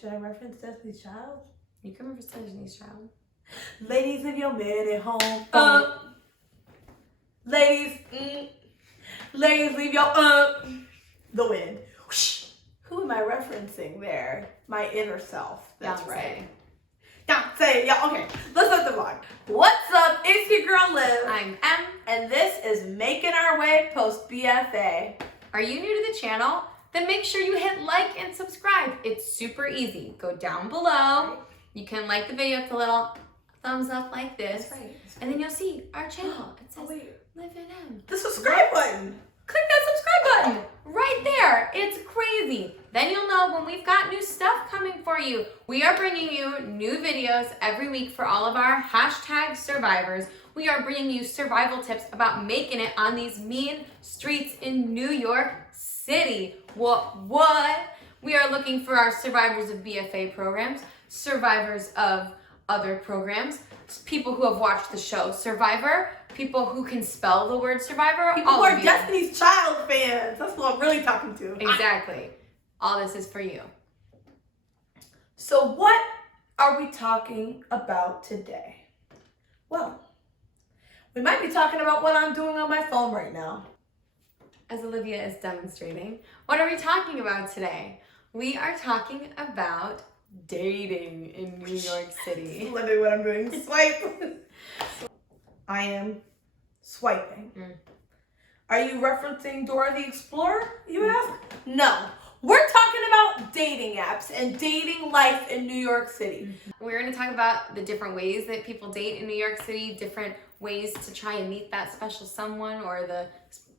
Should I reference Destiny's Child? You can reference Destiny's Child. Ladies, if your man at home. Ladies, ladies, leave your the wind. Whoosh. Who am I referencing there? My inner self. That's Beyonce. right. Yeah, okay. Let's start the vlog. What's up? It's your girl Liv. I'm M. And this is Making Our Way post B.F.A. Are you new to the channel? Then make sure you hit like and subscribe. It's super easy. Go down below. You can like the video with a little thumbs up like this. That's right. And then you'll see our channel. It says wait. Liv and M. The subscribe button. Click that subscribe button right there. It's crazy. Then you'll know when we've got new stuff coming for you. We are bringing you new videos every week for all of our hashtag survivors. We are bringing you survival tips about making it on these mean streets in New York City. What? We are looking for our survivors of B.F.A programs, survivors of other programs, people who have watched the show Survivor, people who can spell the word Survivor. People who are Destiny's Child fans. That's what I'm really talking to. Exactly. All this is for you. So what are we talking about today? Well, we might be talking about what I'm doing on my phone right now. As Olivia is demonstrating, what are we talking about today? We are talking about dating in New York City. That's literally what I'm doing. Swipe. I am swiping. Are you referencing Dora the Explorer, you ask? No. We're talking about dating apps and dating life in New York City. We're going to talk about the different ways that people date in New York City, different ways to try and meet that special someone or the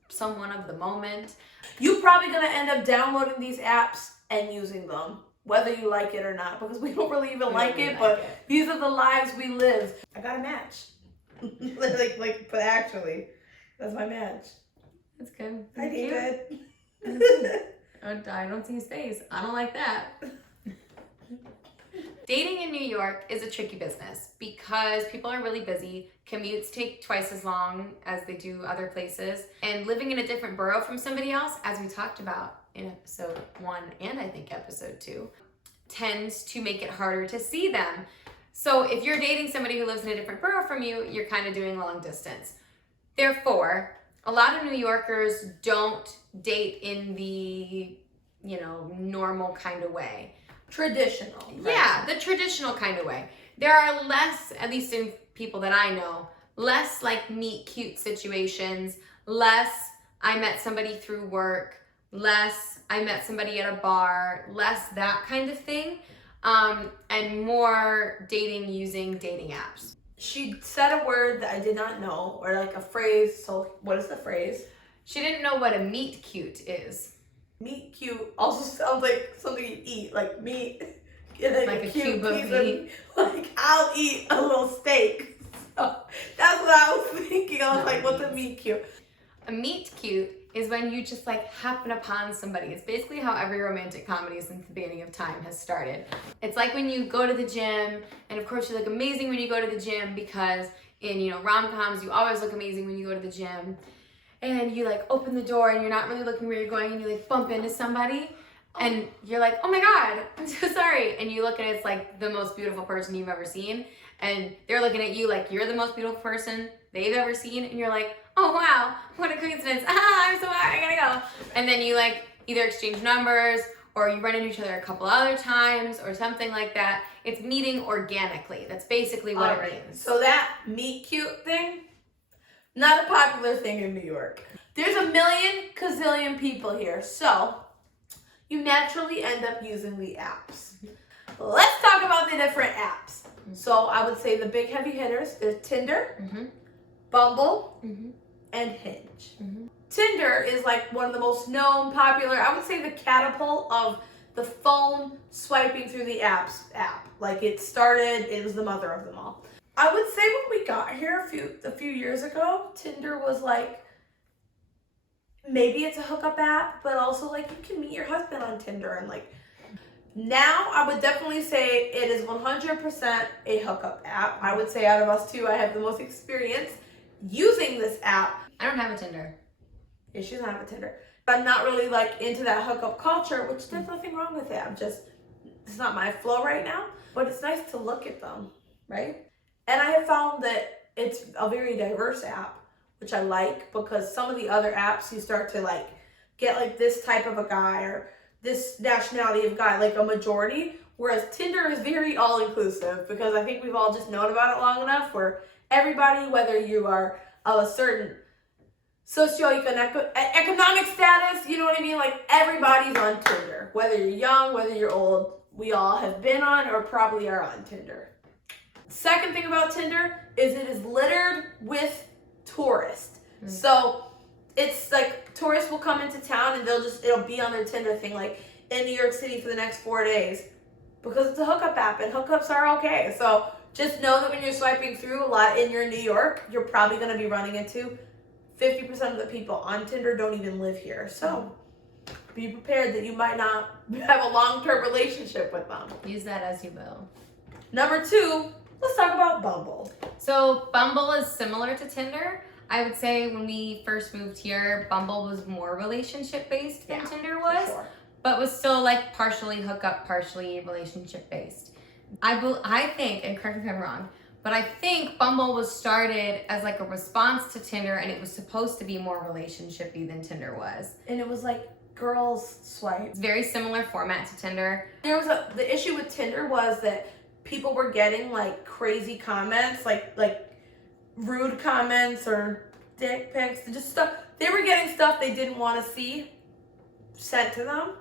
someone of the moment. You're probably going to end up downloading these apps and using them, whether you like it or not, because we don't really even like it, but these are the lives we live. I got a match. but actually, that's my match. That's good. Hi, David. I don't see his face. I don't like that. Dating in New York is a tricky business because people are really busy. Commutes take twice as long as they do other places. And living in a different borough from somebody else, as we talked about in episode 1 and I think episode 2, tends to make it harder to see them. So if you're dating somebody who lives in a different borough from you, you're kind of doing long distance. Therefore, a lot of New Yorkers don't date in the, normal kind of way. Traditional. Right? Yeah, the traditional kind of way. There are less, at least in people that I know, less like meet cute situations, less I met somebody through work, less I met somebody at a bar, less that kind of thing, and more dating using dating apps. She said a word that I did not know, or like a phrase. So what is the phrase? She didn't know what a meet cute is. Meat cute also sounds like something you eat, like meat. Like a cube of meat. Like I'll eat a little steak. So that's what I was thinking. I was like, what's a meat cute? A meet cute is when you just like happen upon somebody. It's basically how every romantic comedy since the beginning of time has started. It's like when you go to the gym, and of course you look amazing when you go to the gym because in Rom Coms you always look amazing when you go to the gym. And you like open the door and you're not really looking where you're going and you like bump into somebody and you're like, oh my God, I'm so sorry. And you look and it's like the most beautiful person you've ever seen. And they're looking at you like you're the most beautiful person they've ever seen. And you're like, oh wow, what a coincidence. I'm so I gotta go. And then you like either exchange numbers or you run into each other a couple other times or something like that. It's meeting organically. That's basically what it means. So that meet cute thing, not a popular thing in New York. There's a million gazillion people here, so you naturally end up using the apps. Let's talk about the different apps. So I would say the big heavy hitters, there's Tinder, Bumble, and Hinge. Tinder is like one of the most known, popular, I would say the catapult of the phone swiping through the apps app. Like it was the mother of them all. I would say when we got here a few years ago, Tinder was like, maybe it's a hookup app, but also like you can meet your husband on Tinder and like, now I would definitely say it is 100% a hookup app. I would say out of us two, I have the most experience using this app. I don't have a Tinder. Yeah, she doesn't have a Tinder. But I'm not really like into that hookup culture, which there's nothing wrong with it. I'm just it's not my flow right now, but it's nice to look at them, right? And I have found that it's a very diverse app, which I like, because some of the other apps you start to like get like this type of a guy or this nationality of guy, like a majority, whereas Tinder is very all-inclusive, because I think we've all just known about it long enough where everybody, whether you are of a certain socioeconomic status, you know what I mean? Like everybody's on Tinder, whether you're young, whether you're old, we all have been on or probably are on Tinder. Second thing about Tinder is it is littered with tourists. So it's like tourists will come into town and it'll be on their Tinder thing, like in New York City for the next 4 days, because it's a hookup app and hookups are okay. So just know that when you're swiping through a lot and you're in New York, you're probably going to be running into 50% of the people on Tinder don't even live here. So be prepared that you might not have a long-term relationship with them. Use that as you will. Number 2, let's talk about Bumble. So Bumble is similar to Tinder. I would say when we first moved here, Bumble was more relationship-based than Tinder was, but was still like partially hookup, partially relationship-based. I think, and correct me if I'm wrong, but I think Bumble was started as like a response to Tinder, and it was supposed to be more relationship-y than Tinder was. And it was like girls swipe. It's very similar format to Tinder. The issue with Tinder was that people were getting like crazy comments, like rude comments or dick pics, just stuff. They were getting stuff they didn't want to see sent to them.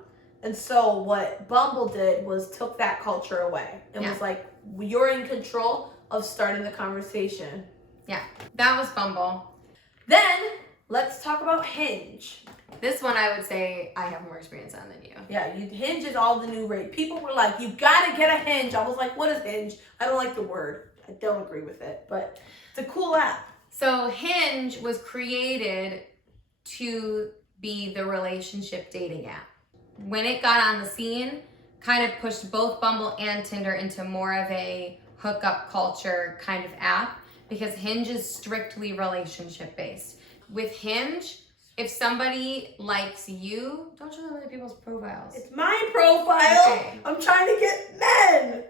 And so what Bumble did was took that culture away and was like, you're in control of starting the conversation. Yeah, that was Bumble. Then let's talk about Hinge. This one I would say I have more experience on than you. Yeah, Hinge is all the new rate. People were like, you gotta get a Hinge. I was like, what is Hinge? I don't like the word. I don't agree with it, but it's a cool app. So Hinge was created to be the relationship dating app. When it got on the scene, kind of pushed both Bumble and Tinder into more of a hookup culture kind of app, because Hinge is strictly relationship based. With Hinge, if somebody likes you, don't show them other people's profiles. It's my profile. Okay. I'm trying to get men.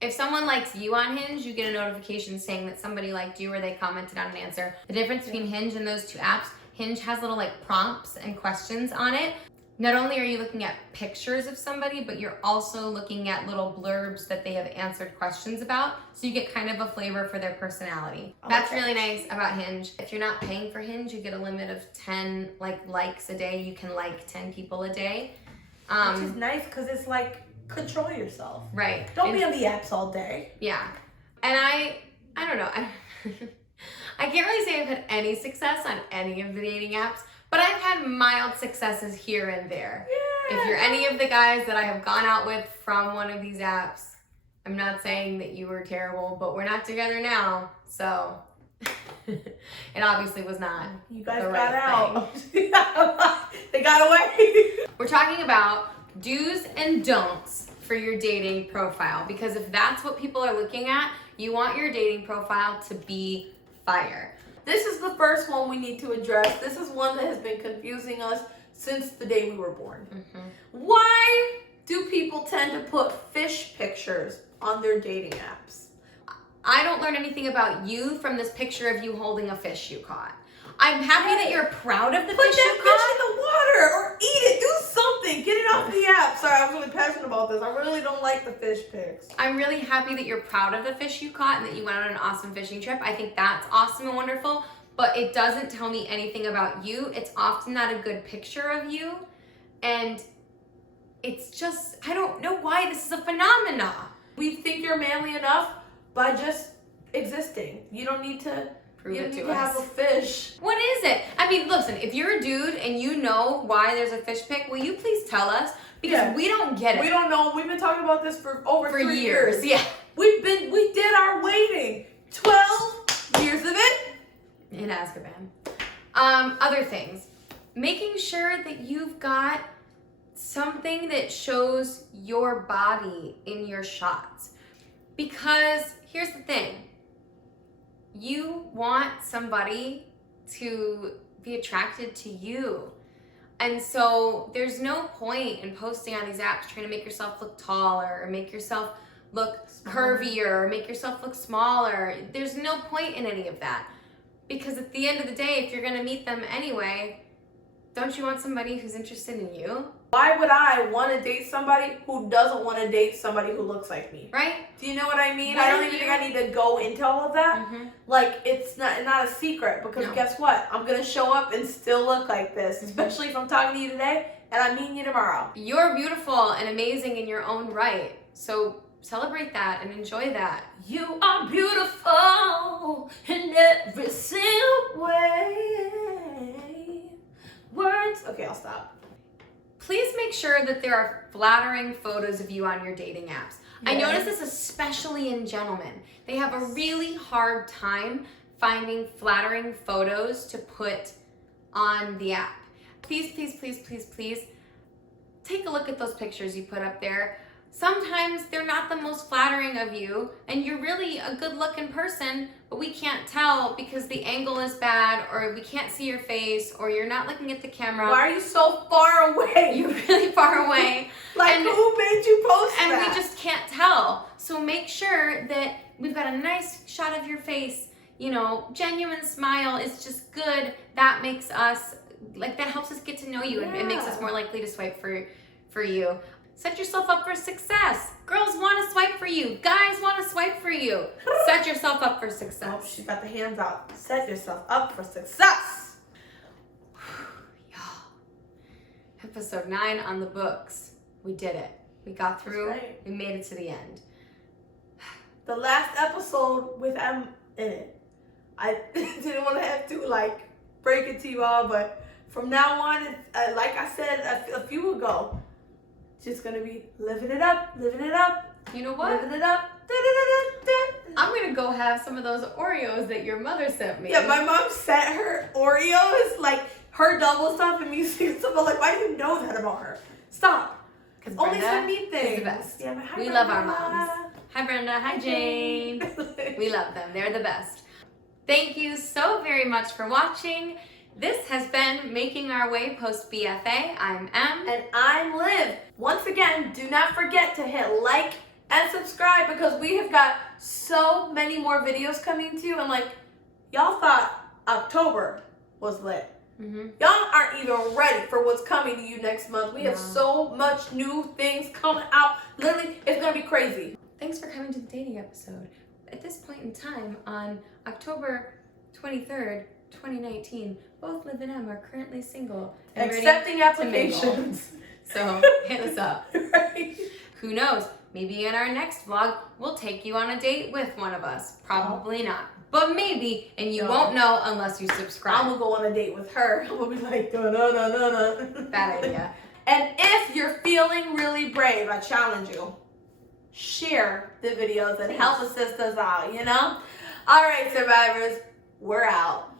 If someone likes you on Hinge, you get a notification saying that somebody liked you or they commented on an answer. The difference between Hinge and those two apps, Hinge has little like prompts and questions on it. Not only are you looking at pictures of somebody, but you're also looking at little blurbs that they have answered questions about. So you get kind of a flavor for their personality. That's really nice about Hinge. If you're not paying for Hinge, you get a limit of 10 likes a day. You can like 10 people a day. Which is nice because it's like, control yourself. Right. Don't be on the apps all day. Yeah. And I don't know. I can't really say I've had any success on any of the dating apps, but I've had mild successes here and there. Yeah. If you're any of the guys that I have gone out with from one of these apps, I'm not saying that you were terrible, but we're not together now, so it obviously was not. You guys the got right out. They got away. We're talking about do's and don'ts for your dating profile, because if that's what people are looking at, you want your dating profile to be fire. This is the first one we need to address. This is one that has been confusing us since the day we were born. Mm-hmm. Why do people tend to put fish pictures on their dating apps? I don't learn anything about you from this picture of you holding a fish you caught. I'm happy that you're proud of the Put fish that you fish caught. in the water or eat it. Do something. Get it off the app. Sorry, I was really passionate about this. I really don't like the fish pics. I'm really happy that you're proud of the fish you caught and that you went on an awesome fishing trip. I think that's awesome and wonderful, but it doesn't tell me anything about you. It's often not a good picture of you, and it's just, I don't know why this is a phenomena. We think you're manly enough by just existing. You don't need to Prove you it need to to have a us. fish. What is it? I mean, listen, if you're a dude and you know why there's a fish pic, will you please tell us? Because we don't get it. We don't know. We've been talking about this for over 3 years. Yeah. We did our waiting. 12 years of it. In Azkaban. Other things. Making sure that you've got something that shows your body in your shots. Because here's the thing. You want somebody to be attracted to you. And so there's no point in posting on these apps trying to make yourself look taller or make yourself look curvier or make yourself look smaller. There's no point in any of that. Because at the end of the day, if you're going to meet them anyway, don't you want somebody who's interested in you? Why would I want to date somebody who doesn't want to date somebody who looks like me? Right? Do you know what I mean? What I don't are even you- think I need to go into all of that. Mhm. Like, it's not a secret, because No. guess what? I'm going to show up and still look like this, especially if I'm talking to you today and I meet you tomorrow. You're beautiful and amazing in your own right. So celebrate that and enjoy that. You are beautiful in every single way. Words. Okay, I'll stop. Please make sure that there are flattering photos of you on your dating apps. I Yes. notice this especially in gentlemen. They have a really hard time finding flattering photos to put on the app. Please, please, please, please, please take a look at those pictures you put up there. Sometimes they're not the most flattering of you, and you're really a good-looking person, but we can't tell because the angle is bad, or we can't see your face, or you're not looking at the camera. Why are you so far away? You're really far away. Like, and- who made you post And that? we just can't tell. So make sure that we've got a nice shot of your face. You know, genuine smile is just good. That makes us, like, that helps us get to know you, and it makes us Yeah. more likely to swipe for you. Set yourself up for success. Girls want to swipe for you. Guys want to swipe for you. Set yourself up for Oh, success. she got the hands out. Set yourself up for success. Y'all, episode 9 on the books. We did it. We got through. That's right. We made it to the end. The last episode with M in it. I didn't want to have to, like, break it to you all, but from now on, it's, like I said a few ago, just gonna be living it up, You know what? living it up. Da-da-da-da-da. I'm gonna go have some of those Oreos that your mother sent me. Yeah, my mom sent her Oreos, like her double stuff and me seeing stuff. I'm like, why do you know that about her? Stop. Because Only Brenda send me is things. the best. Yeah, but hi, We love our Brenda. moms. Hi Brenda, hi Jane. We love them, they're the best. Thank you so very much for watching. This has been Making Our Way post B.F.A. I'm Em. And I'm Liv. Once again, do not forget to hit like and subscribe, because we have got so many more videos coming to you. And like, y'all thought October was lit. Mm-hmm. Y'all aren't even ready for what's coming to you next month. We have No. so much new things coming out. Literally, it's gonna be crazy. Thanks for coming to the dating episode. At this point in time, on October 23rd, 2019, both Liv and Em are currently single and Accepting ready to mingle. applications. So hit us up. Right? Who knows? Maybe in our next vlog, we'll take you on a date with one of us. Probably not. But maybe, and you No. won't know unless you subscribe. I'm gonna go on a date with her. I'm gonna be like, no. Bad idea. And if you're feeling really brave, I challenge you, share the videos and help assist us out, you know? All right, survivors, we're out.